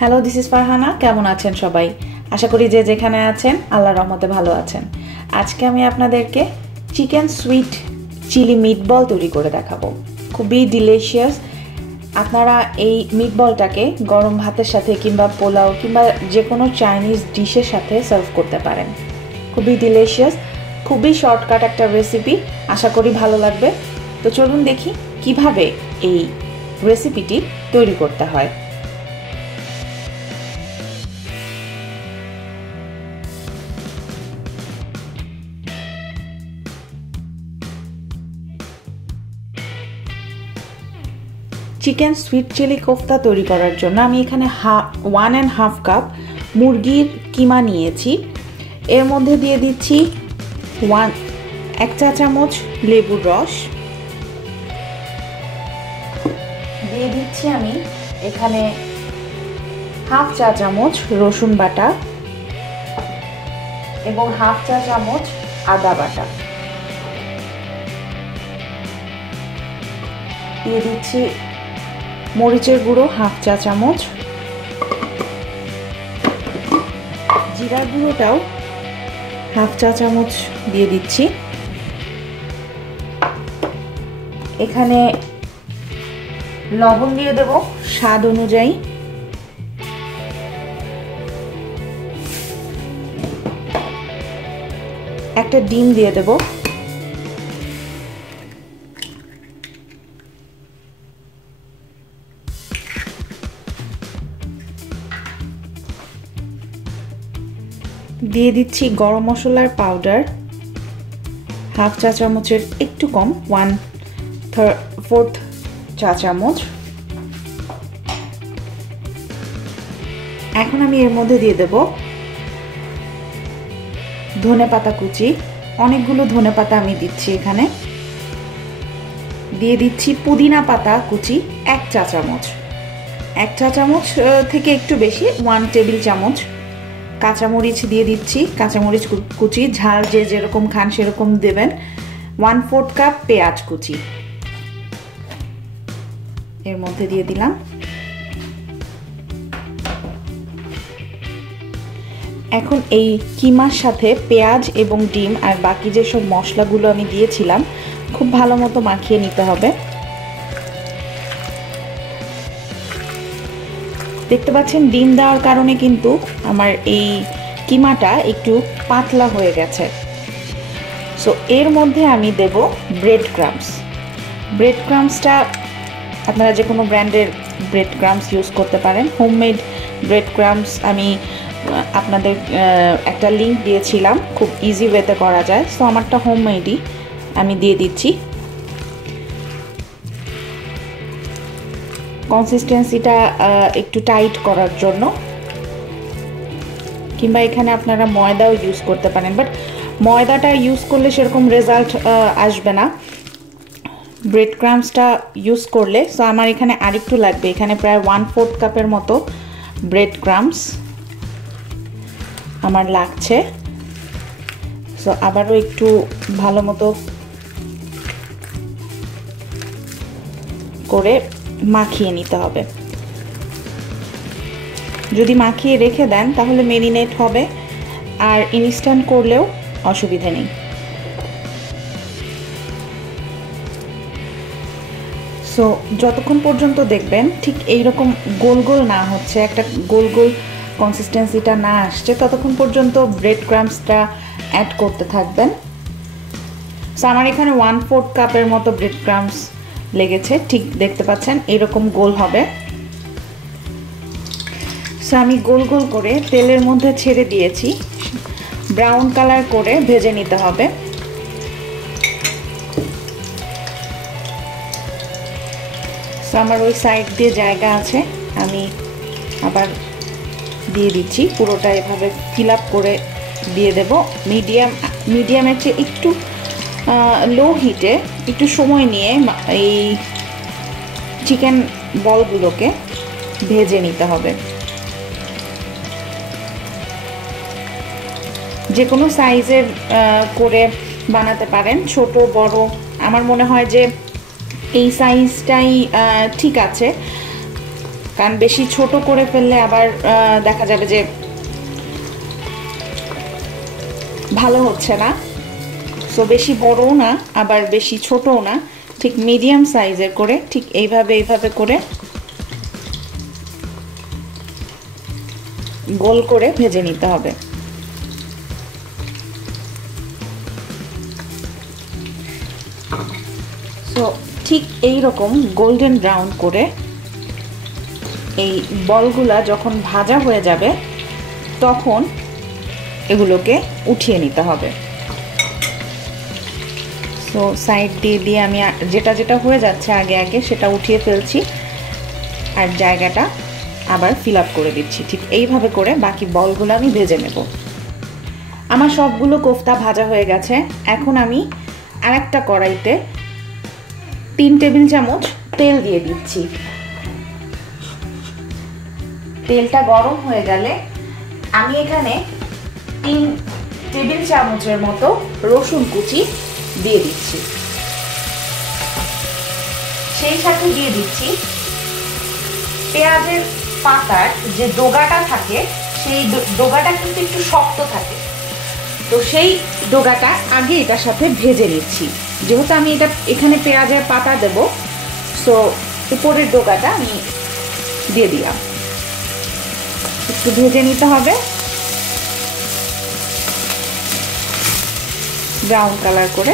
Hello, this is Farhana. কেমন আছেন সবাই? আশা করি যে যেখানে আছেন আল্লাহর রহমতে ভালো আছেন। আজকে আমি আপনাদেরকে চিকেন সুইট চিলি মিটবল তৈরি করে দেখাবো। খুবই ডিলিশিয়াস। আপনারা এই মিটবলটাকে গরম ভাতের সাথে কিংবা পোলাও কিংবা যে কোনো চাইনিজ ডিশের সাথে সার্ভ করতে পারেন। খুবই ডিলিশিয়াস, খুবই শর্টকাট একটা রেসিপি। আশা করি ভালো লাগবে। তো চলুন দেখি কিভাবে এই রেসিপিটি তৈরি করতে হয়। চিকেন সুইট চিলি কোফতা তৈরি করার জন্য আমি এখানে 1.5 কাপ মুরগির কিমা নিয়েছি। এর মধ্যে দিয়ে দিচ্ছি 1 চা চামচ লেবুর রস, দিয়ে দিচ্ছি আমি এখানে 1/2 চা চামচ রসুন বাটা এবং 1/2 চা চামচ আদা বাটা, দিয়ে দিচ্ছি মরিচের গুঁড়ো 1/2 চা চামচ, জিরার গুঁড়োটাও 1/2 চা চামচ দিয়ে দিচ্ছি। এখানে লবণ দিয়ে দেব স্বাদ অনুযায়ী। একটা ডিম দিয়ে দেব। দিয়ে দিচ্ছি গরম মশলার পাউডার 1/2 চা চামচের একটু কম, 1/4 চা চামচ। এখন আমি এর মধ্যে দিয়ে দেব ধনেপাতা কুচি। অনেকগুলো ধনেপাতা আমি দিচ্ছি এখানে। দিয়ে দিচ্ছি পুদিনা পাতা কুচি 1 চা চামচ, 1 চা চামচ থেকে একটু বেশি, 1 টেবিল চামচ। কাঁচামরিচ দিয়ে দিচ্ছি, কাঁচামরিচ কুচি, ঝাল যে যেরকম খান সেরকম দেবেন। 1/4 কাপ পেঁয়াজ কুচি এর মধ্যে দিয়ে দিলাম। এখন এই কিমার সাথে পেঁয়াজ এবং ডিম আর বাকি যেসব মশলাগুলো আমি দিয়েছিলাম খুব ভালো মতো মাখিয়ে নিতে হবে। দেখতে পাচ্ছেন ডিম দেওয়ার কারণে কিন্তু আমার এই কিমাটা একটু পাতলা হয়ে গেছে। সো এর মধ্যে আমি দেব ব্রেড ক্রাম্বস। ব্রেড ক্রাম্বসটা আপনারা যে কোনো ব্র্যান্ডের ব্রেড ক্রাম্বস ইউজ করতে পারেন। হোমমেড ব্রেড ক্রাম্বস আমি আপনাদের একটা লিঙ্ক দিয়েছিলাম, খুব ইজি ওয়েতে করা যায়। সো আমারটা হোমমেডই আমি দিয়ে দিচ্ছি। কনসিস্টেন্সিটা একটু টাইট করার জন্য, কিংবা এখানে আপনারা ময়দাও ইউজ করতে পারেন, বাট ময়দাটা ইউজ করলে সেরকম রেজাল্ট আসবে না ব্রেড ক্রাম্বসটা ইউজ করলে। সো আমার এখানে আরেকটু লাগবে, এখানে প্রায় 1/4 কাপের মতো ব্রেড ক্রাম্বস আমার লাগছে। সো আবারও একটু ভালো মতো করে মাখিয়ে নিতে হবে। যদি মাখিয়ে রেখে দেন তাহলে মেরিনেট হবে, আর ইনস্ট্যান্ট করলেও অসুবিধা নেই। সো যতক্ষণ পর্যন্ত দেখবেন ঠিক এইরকম গোল গোল না হচ্ছে, একটা গোল গোল কনসিস্টেন্সিটা না আসছে, ততক্ষণ পর্যন্ত ব্রেড ক্রাম্বসটা অ্যাড করতে থাকবেন। সো আমার এখানে 1/4 কাপের মতো ব্রেড ক্রাম্বস লেগেছে, ঠিক দেখতে পাচ্ছেন এরকম গোল হবে। সো আমি গোল গোল করে তেলের মধ্যে ছেড়ে দিয়েছি, ব্রাউন কালার করে ভেজে নিতে হবে। সো আমার ওই সাইড দিয়ে জায়গা আছে, আমি আবার দিয়ে দিচ্ছি। পুরোটা এভাবে ফিল আপ করে দিয়ে দেব। মিডিয়ামের চেয়ে একটু লো হিটে একটু সময় নিয়ে এই চিকেন বলগুলোকে ভেজে নিতে হবে। যে কোনো সাইজের করে বানাতে পারেন, ছোট বড়। আমার মনে হয় যে এই সাইজটাই ঠিক আছে। কারণ বেশি ছোট করে ফেললে আবার দেখা যাবে যে ভালো হচ্ছে না। সো বেশি বড়ও না আবার বেশি ছোটও না, ঠিক মিডিয়াম সাইজের করে ঠিক এইভাবে করে গোল করে ভেজে নিতে হবে। সো ঠিক এই রকম গোল্ডেন ব্রাউন করে এই বলগুলা যখন ভাজা হয়ে যাবে তখন এগুলোকে উঠিয়ে নিতে হবে। সো সাইড দিয়ে আমি যেটা হয়ে যাচ্ছে আগে সেটা উঠিয়ে ফেলছি, আর জায়গাটা আবার ফিল আপ করে দিচ্ছি। ঠিক এইভাবে করে বাকি বলগুলো আমি ভেজে নেব। আমার সবগুলো কোফতা ভাজা হয়ে গেছে। এখন আমি আরেকটা কড়াইতে 3 টেবিল চামচ তেল দিয়ে দিচ্ছি। তেলটা গরম হয়ে গেলে আমি এখানে 3 টেবিল চামচের মতো রসুন কুচি দিয়ে দিচ্ছি। সেই সাথে দিয়ে দিচ্ছি পেঁয়াজের পাতার যে ডগাটা থাকে, সেই ডগাটা কিন্তু একটু শক্ত থাকে, তো সেই ডগাটা আগে এটার সাথে ভেজে নিচ্ছি। যেহেতু আমি এখানে পেঁয়াজের পাতা দেব, সো উপরের ডগাটা আমি দিয়ে দিলাম। একটু ভেজে নিতে হবে ব্রাউন কালার করে।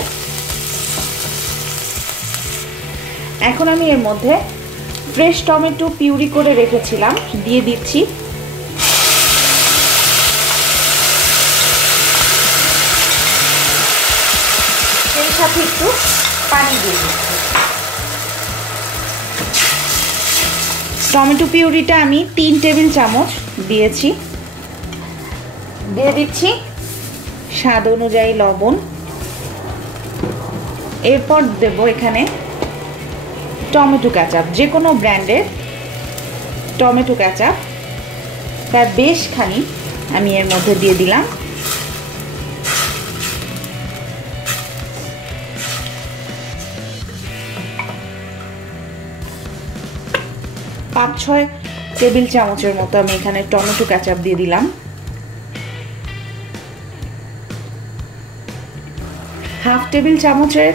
এখন আমি এর মধ্যে ফ্রেশ টমেটো পিউরি করে রেখেছিলাম দিয়ে দিচ্ছি। সেই সাথে একটু পানি দিয়ে দিচ্ছি। টমেটো পিউরিটা আমি 3 টেবিল চামচ দিয়েছি। দিয়ে দিচ্ছি স্বাদ অনুযায়ী লবণ। এরপর দেব এখানে টমেটো কেচাপ, যে কোনো ব্র্যান্ডের টমেটো কেচাপ, তার বেশ খানি আমি এর মধ্যে দিয়ে দিলাম। পাঁচ 6 টেবিল চামচের মতো আমি এখানে টমেটো কেচাপ দিয়ে দিলাম। হাফ টেবিল চামচের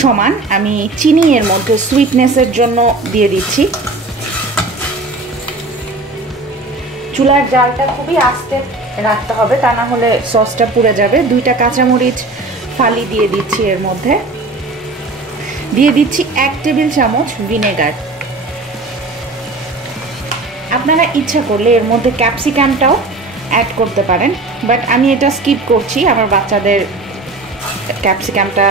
সমান আমি চিনি এর মধ্যে সুইটনেসের জন্য দিয়ে দিচ্ছি। চুলার জালটা খুবই আস্তে রাখতে হবে, তা না হলে সসটা পুড়ে যাবে। 2টা কাঁচামরিচ ফালি দিয়ে দিচ্ছি এর মধ্যে। দিয়ে দিচ্ছি 1 টেবিল চামচ ভিনেগার। আপনারা ইচ্ছা করলে এর মধ্যে ক্যাপসিকামটাও অ্যাড করতে পারেন, বাট আমি এটা স্কিপ করছি। আমার বাচ্চাদের ক্যাপসিকামটা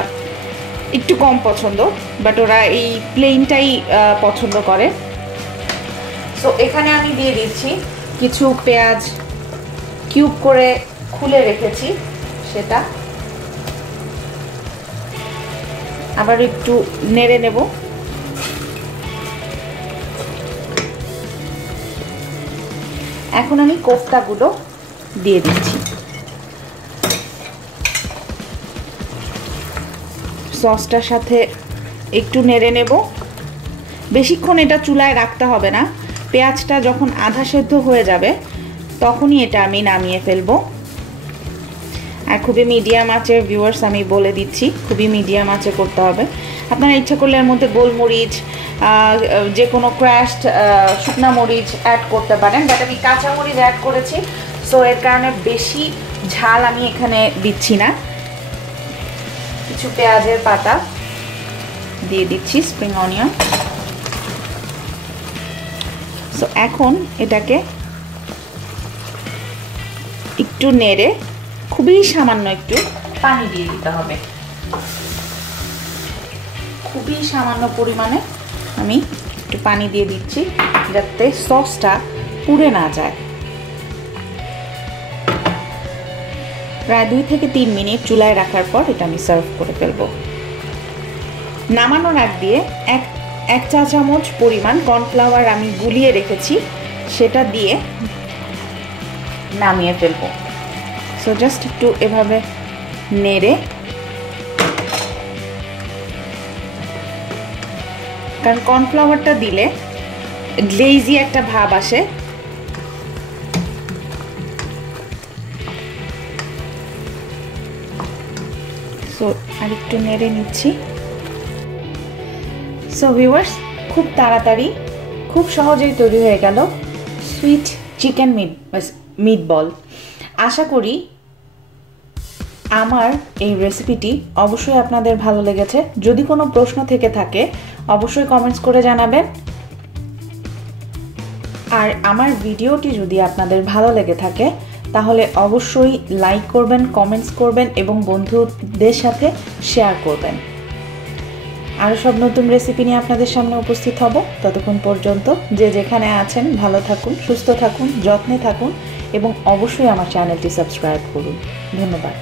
একটু কম পছন্দ, বাট ওরা এই প্লেনটাই পছন্দ করে। সো এখানে আমি দিয়ে দিচ্ছি কিছু পেঁয়াজ কিউব করে খুলে রেখেছি, সেটা আবার একটু নেড়ে নেব। এখন আমি কোফতাগুলো দিয়ে দিচ্ছি। সসটার সাথে একটু নেড়ে নেব। বেশিক্ষণ এটা চুলায় রাখতে হবে না। পেঁয়াজটা যখন আধা সেদ্ধ হয়ে যাবে তখনই এটা আমি নামিয়ে ফেলবো। আর খুবই মিডিয়াম আঁচে, ভিউয়ার্স আমি বলে দিচ্ছি, খুবই মিডিয়াম আঁচে করতে হবে। আপনারা ইচ্ছা করলে এর মধ্যে গোলমরিচ, যে কোনো ক্র্যাশড শুকনা মরিচ অ্যাড করতে পারেন, বাট আমি কাঁচা মরিচ অ্যাড করেছি, সো এর কারণে বেশি ঝাল আমি এখানে দিচ্ছি না। কিছু পেঁয়াজের পাতা দিয়ে দিচ্ছি, স্প্রিং অনিয়ন। সো এখন এটাকে একটু নেড়ে খুবই সামান্য একটু পানি দিয়ে দিতে হবে। খুবই সামান্য পরিমাণে আমি একটু পানি দিয়ে দিচ্ছি যাতে সসটা পুড়ে না যায়। প্রায় 2 থেকে 3 মিনিট চুলায় রাখার পর এটা আমি সার্ভ করে ফেলবো। নামানোর আগ দিয়ে এক চা চামচ পরিমাণ কর্নফ্লাওয়ার আমি গুলিয়ে রেখেছি, সেটা দিয়ে নামিয়ে ফেলবো। সো জাস্ট একটু এভাবে নেড়ে, কারণ কর্নফ্লাওয়ারটা দিলে গ্লেজি একটা ভাব আসে। সো আরেকটু নেড়ে নিচ্ছি। সো ভিউয়ার্স, খুব তাড়াতাড়ি খুব সহজেই তৈরি হয়ে গেল সুইট চিকেন মিটবল। আশা করি আমার এই রেসিপিটি অবশ্যই আপনাদের ভালো লেগেছে। যদি কোনো প্রশ্ন থেকে থাকে অবশ্যই কমেন্টস করে জানাবেন। আর আমার ভিডিওটি যদি আপনাদের ভালো লেগে থাকে তাহলে অবশ্যই লাইক করবেন, কমেন্টস করবেন এবং বন্ধুদের সাথে শেয়ার করবেন। আরও সব নতুন রেসিপি নিয়ে আপনাদের সামনে উপস্থিত হব। ততক্ষণ পর্যন্ত যে যেখানে আছেন ভালো থাকুন, সুস্থ থাকুন, যত্নে থাকুন এবং অবশ্যই আমার চ্যানেলটি সাবস্ক্রাইব করুন। ধন্যবাদ।